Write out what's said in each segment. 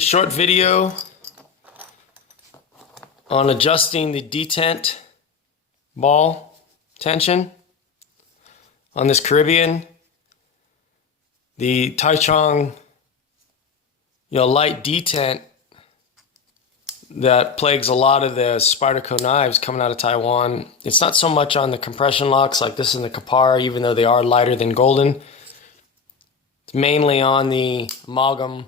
Short video on adjusting the detent ball tension on this Caribbean. The Taichung, light detent that plagues a lot of the Spyderco knives coming out of Taiwan. It's not so much on the compression locks like this in the Kapara, even though they are lighter than golden. It's mainly on the Amalgam,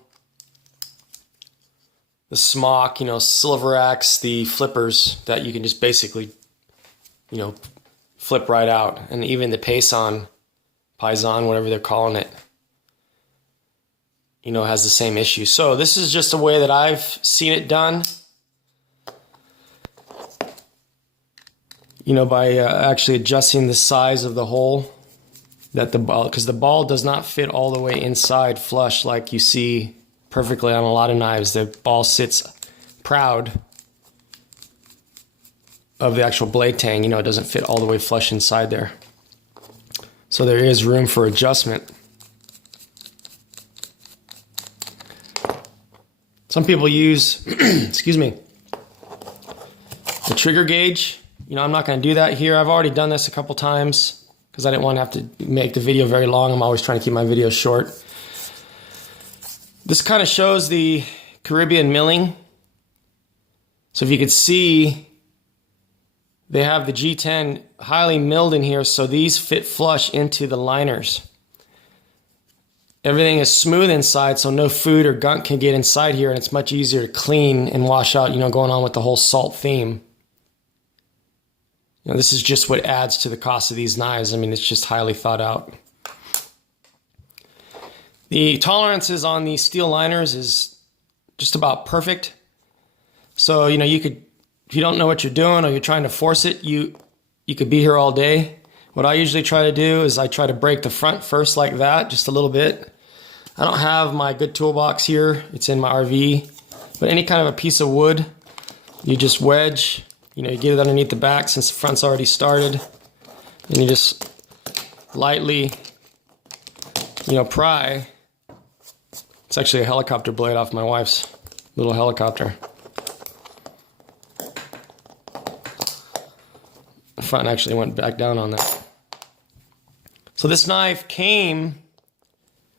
the Smock, Sliverax, the flippers that you can just basically, flip right out. And even the Payson, whatever they're calling it, has the same issue. So this is just a way that I've seen it done. By actually adjusting the size of the hole that the ball, because the ball does not fit all the way inside flush like you see perfectly on a lot of knives. The ball sits proud of the actual blade tang. It doesn't fit all the way flush inside there. So there is room for adjustment. Some people use, excuse me, the trigger gauge. I'm not going to do that here. I've already done this a couple times because I didn't want to have to make the video very long. I'm always trying to keep my videos short. This kind of shows the Caribbean milling. So if you could see, they have the G10 highly milled in here, so these fit flush into the liners. Everything is smooth inside, so no food or gunk can get inside here, and it's much easier to clean and wash out, going on with the whole salt theme. This is just what adds to the cost of these knives. It's just highly thought out. The tolerances on these steel liners is just about perfect. So, you could, if you don't know what you're doing or you're trying to force it, you could be here all day. What I usually try to do is I try to break the front first like that, just a little bit. I don't have my good toolbox here. It's in my RV. But any kind of a piece of wood, you just wedge. You get it underneath the back since the front's already started. And you just lightly, pry. It's actually a helicopter blade off my wife's little helicopter. The front actually went back down on that. So this knife came,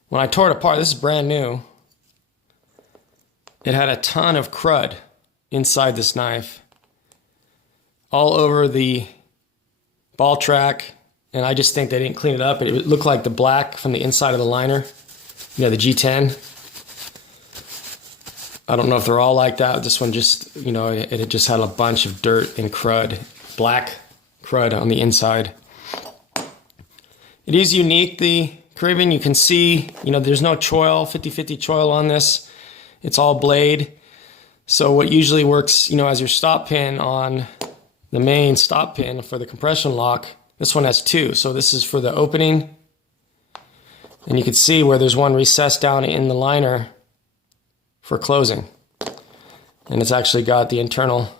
when I tore it apart, this is brand new. It had a ton of crud inside this knife, all over the ball track, and I just think they didn't clean it up. It looked like the black from the inside of the liner, the G10. I don't know if they're all like that. This one just, it just had a bunch of dirt and crud, black crud on the inside. It is unique, the Caribbean. You can see, there's no choil, 50-50 choil on this. It's all blade. So what usually works, as your stop pin on the main stop pin for the compression lock, this one has two. So this is for the opening. And you can see where there's one recessed down in the liner for closing. And it's actually got the internal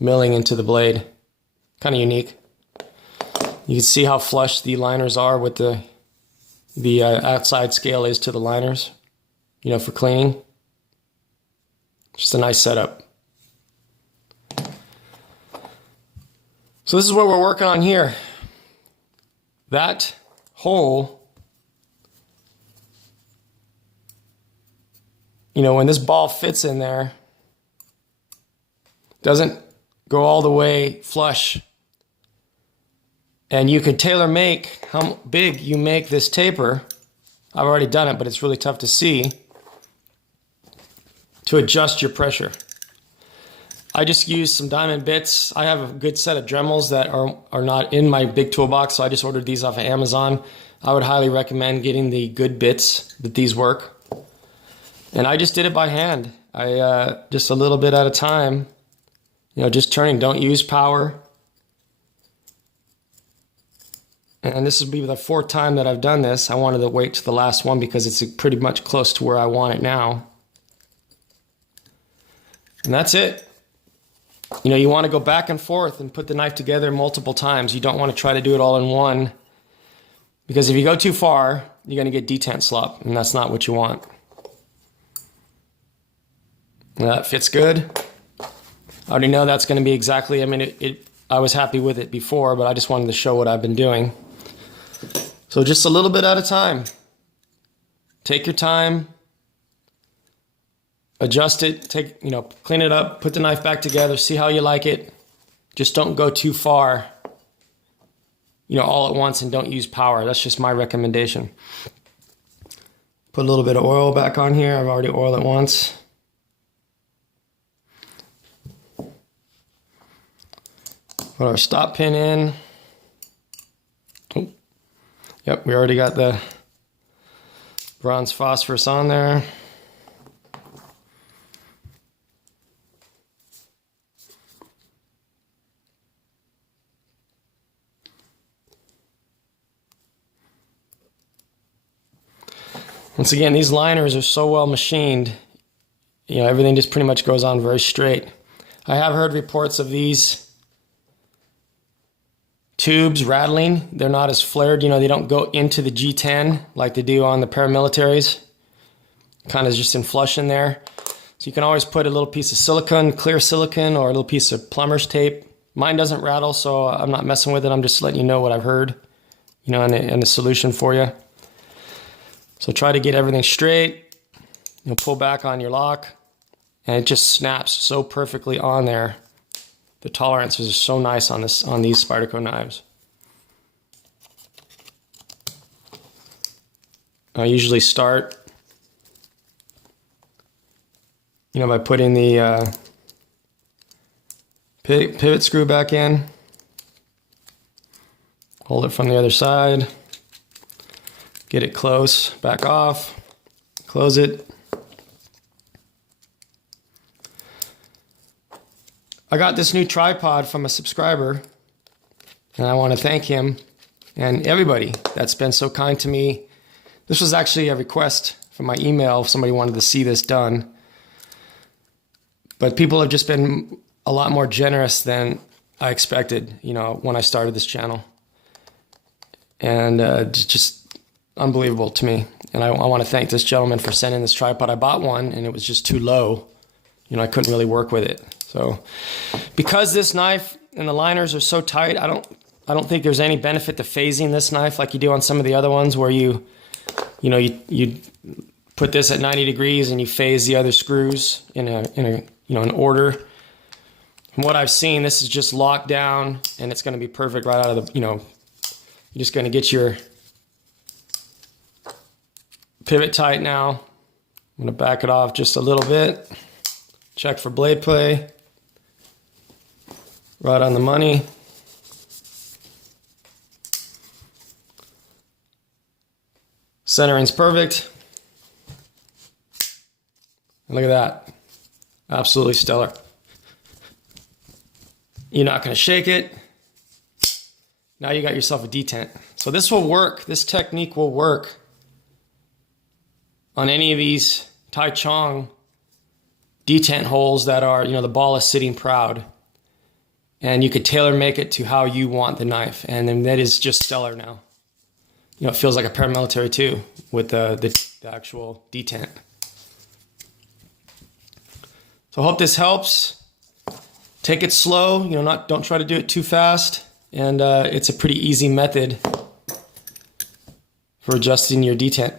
milling into the blade. Kind of unique. You can see how flush the liners are with the outside scale is to the liners, for cleaning. Just a nice setup. So this is what we're working on here. That hole, when this ball fits in there, doesn't go all the way flush. And you could tailor make how big you make this taper. I've already done it, but it's really tough to see, to adjust your pressure. I just used some diamond bits. I have a good set of Dremels that are not in my big toolbox, so I just ordered these off of Amazon. I would highly recommend getting the good bits that these work. And I just did it by hand. I just a little bit at a time, just turning. Don't use power. And this will be the fourth time that I've done this. I wanted to wait to the last one because it's pretty much close to where I want it now. And that's it. You want to go back and forth and put the knife together multiple times. You don't want to try to do it all in one, because if you go too far, you're going to get detent slop, and that's not what you want. That fits good. I already know that's going to be exactly, I mean, I was happy with it before, but I just wanted to show what I've been doing. So just a little bit at a time. Take your time. Adjust it, clean it up, put the knife back together, see how you like it. Just don't go too far, all at once, and don't use power. That's just my recommendation. Put a little bit of oil back on here. I've already oiled it once. Put our stop pin in. Oh. Yep, we already got the bronze phosphorus on there. Once again, these liners are so well machined, everything just pretty much goes on very straight. I have heard reports of these tubes rattling. They're not as flared, they don't go into the G10 like they do on the paramilitaries. Kind of just in flush in there. So you can always put a little piece of silicone, clear silicone, or a little piece of plumber's tape. Mine doesn't rattle, so I'm not messing with it. I'm just letting you know what I've heard, and the solution for you. So try to get everything straight. Pull back on your lock, and it just snaps so perfectly on there. The tolerances are so nice on these Spyderco knives. I usually start, by putting the pivot screw back in. Hold it from the other side. Get it close, back off, close it. I got this new tripod from a subscriber, and I want to thank him and everybody that's been so kind to me. This was actually a request from my email if somebody wanted to see this done. But people have just been a lot more generous than I expected, when I started this channel. And just unbelievable to me. And I want to thank this gentleman for sending this tripod. I bought one and it was just too low. I couldn't really work with it. So because this knife and the liners are so tight, I don't think there's any benefit to phasing this knife like you do on some of the other ones where you put this at 90 degrees and you phase the other screws in an order. From what I've seen, this is just locked down and it's going to be perfect right out of the, you're just going to get your pivot tight now. I'm going to back it off just a little bit. Check for blade play. Right on the money. Centering's perfect. And look at that. Absolutely stellar. You're not going to shake it. Now you got yourself a detent. So this will work. This technique will work on any of these Taichung detent holes that are, the ball is sitting proud. And you could tailor make it to how you want the knife. And then that is just stellar now. It feels like a paramilitary too with the actual detent. So I hope this helps. Take it slow, don't try to do it too fast. And it's a pretty easy method for adjusting your detent.